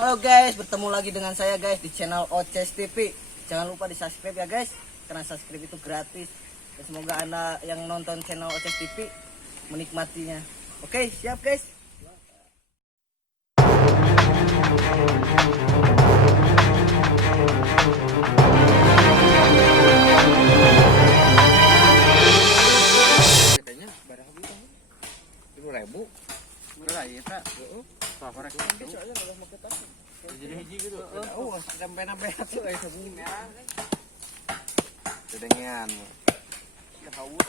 Halo guys, bertemu lagi dengan saya guys di channel Oces TV. Jangan lupa di subscribe ya guys, karena subscribe itu gratis. Dan semoga anda yang nonton channel Oces TV menikmatinya. Oke, siap guys. Katanya barang itu 10.000. Berapa ya, Pak? Heeh. Favorit itu soalnya udah mau ketas. Jadi hiji gitu. Oh, sampai-sampai tuh ai sabun merah. Dedengan. Ya haus.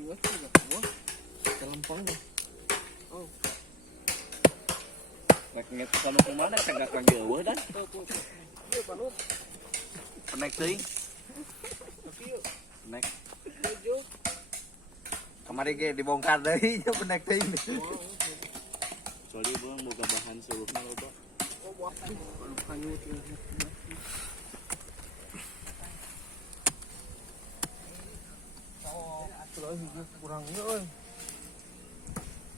Dua juga. Wah. Kelempang deh. Oh. Lek nget kalau kemana cegak ka eueuh dan. Tuh. Ieu panut. Penek teuing. Penek. Tujuh. Kemarin ge dibongkar deui nya penek teuing. Soalnya bang boga bahan seluruhnya loba. Oh, buah. Kalau kanyut. Oh, atuh kurangnya euy.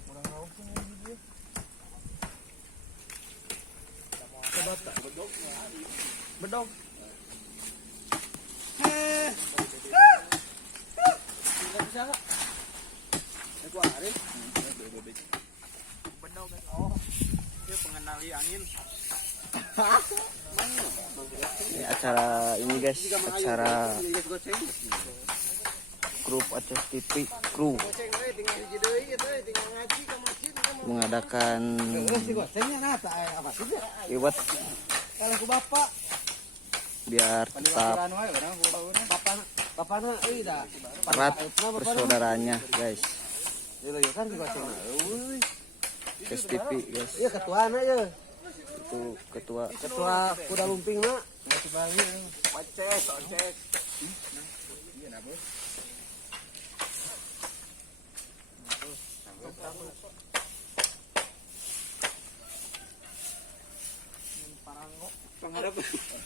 Kurang lauk ini. Bedog. Tidak bisa nggak? Aku hari. Bedog. Oh, dia pengenali angin. Ini acara ini guys, acara grup Oces TV kru mengadakan liwat biar tetap erat persaudaraannya guys. Oces TV guys. Iya ketuanya ya. Itu ketua Kuda lumping nak. Oces. Iya nak bos.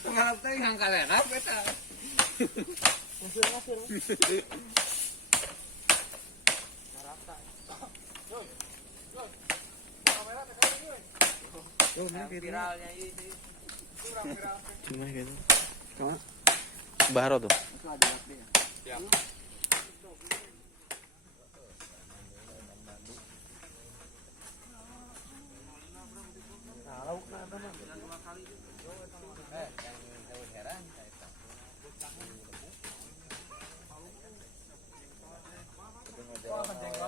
Pengharap teh yang kalerap eta. Viralnya ini. gimana gitu? Baharo tuh. Siap.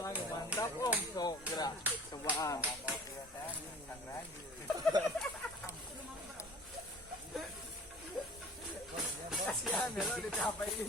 Mantap om, sok gerak. Cobaan. Kasihan ya lo dicapain.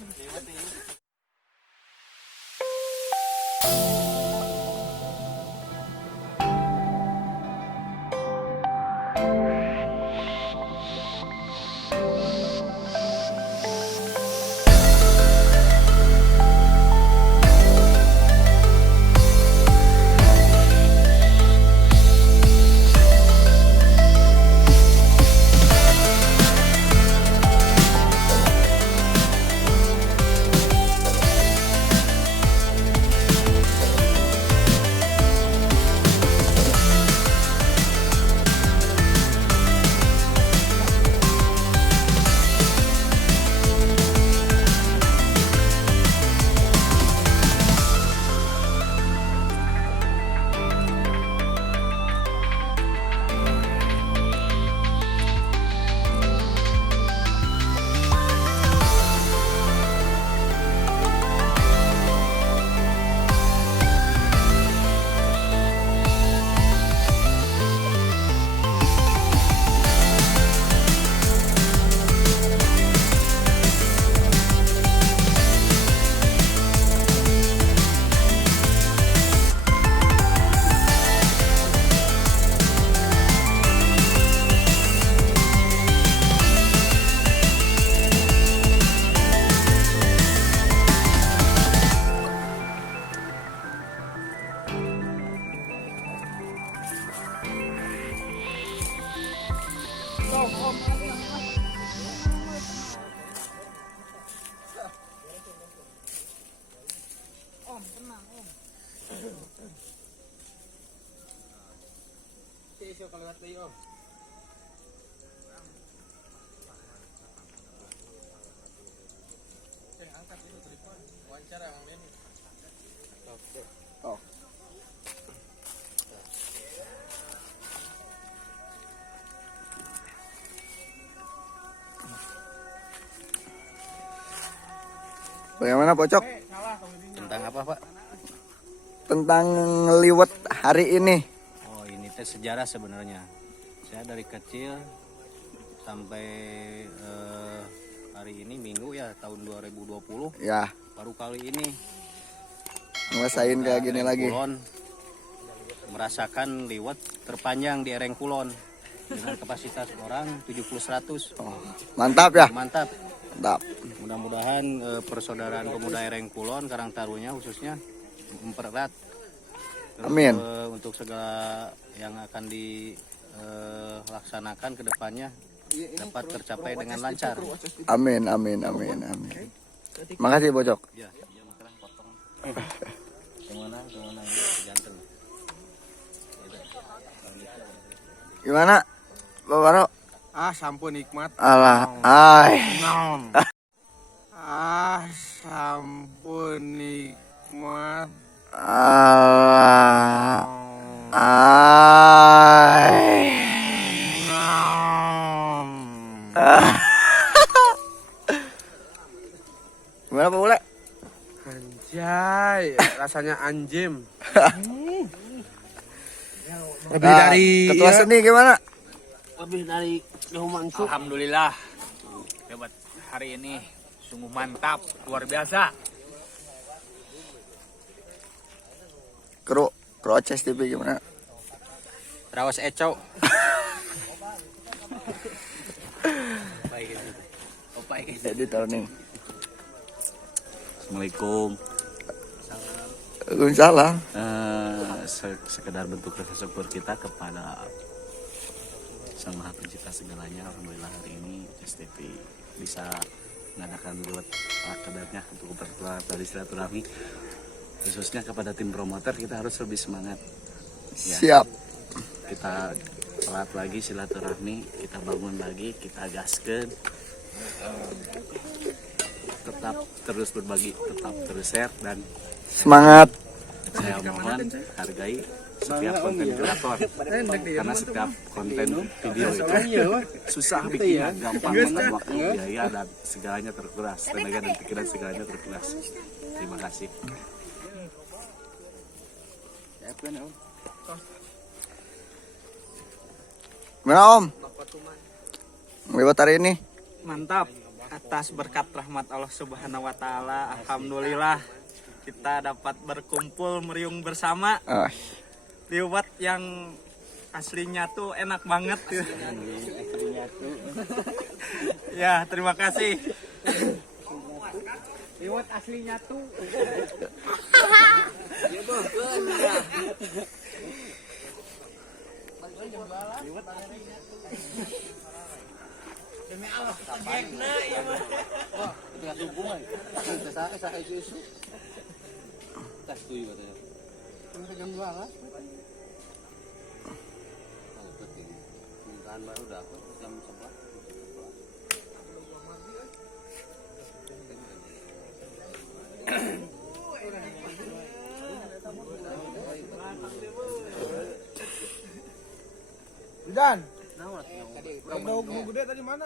lewat deui, Om. Angkat itu telepon. Wawancara sama Memi. Oh. Bagaimana Pocok? Tentang apa, Pak? Tentang ngeliwet hari ini. Oh, ini teh sejarah sebenarnya. Saya dari kecil sampai hari ini Minggu ya tahun 2020 Ya, baru kali ini ngerasain kayak gini Ereng lagi. Kulon merasakan liwet terpanjang di Ereng Kulon dengan kapasitas orang 70-100. Oh, mantap ya? Mantap. Mantap. Mudah-mudahan persaudaraan pemuda Ereng Kulon Karang Taruna khususnya mempererat. Terus, Amin. Untuk segala yang akan dilaksanakan ke depannya dapat tercapai dengan lancar. Amin, amin, amin, amin. Makasih Pocok. Ya, sekarang potong. Kemana jantung. Gimana? Pak Baro? Sampun nikmat. Alah, ay. Sampun nikmat. Alah. Ay. Gimana Pak Bule? Anjay, rasanya anjem. Lebih dari ketua seni gimana? Lebih dari Mansur. Alhamdulillah, hebat hari ini, sungguh mantap, luar biasa. Kru Oces TV gimana? Rawas Eco. Jadi tahun ini. Assalamualaikum. Waalaikumsalam. Sekedar bentuk rasa syukur kita kepada Sang Maha Pencipta segalanya. Alhamdulillah hari ini STP bisa mengadakan buat kadarnya untuk memperkuat dari silaturahmi. Khususnya kepada tim promoter kita harus lebih semangat. Ya, Siap. kita telat lagi silaturahmi, kita bangun lagi, kita gaskan. Tetap terus berbagi, tetap terus share dan Semangat. saya mohon hargai setiap konten kreator karena setiap konten video itu susah bikinnya, gampang makan waktu, biaya dan segalanya terkuras, tenaga dan pikiran segalanya terkuras. Terima kasih. Gimana Om? Lewat hari ini. Mantap, atas berkat rahmat Allah Subhanahu wa Ta'ala, alhamdulillah kita dapat berkumpul meriung bersama. Ah, Liwat yang aslinya tuh enak banget. Ya, terima kasih. Liwat aslinya tuh. Dan, daun gede tadi mana?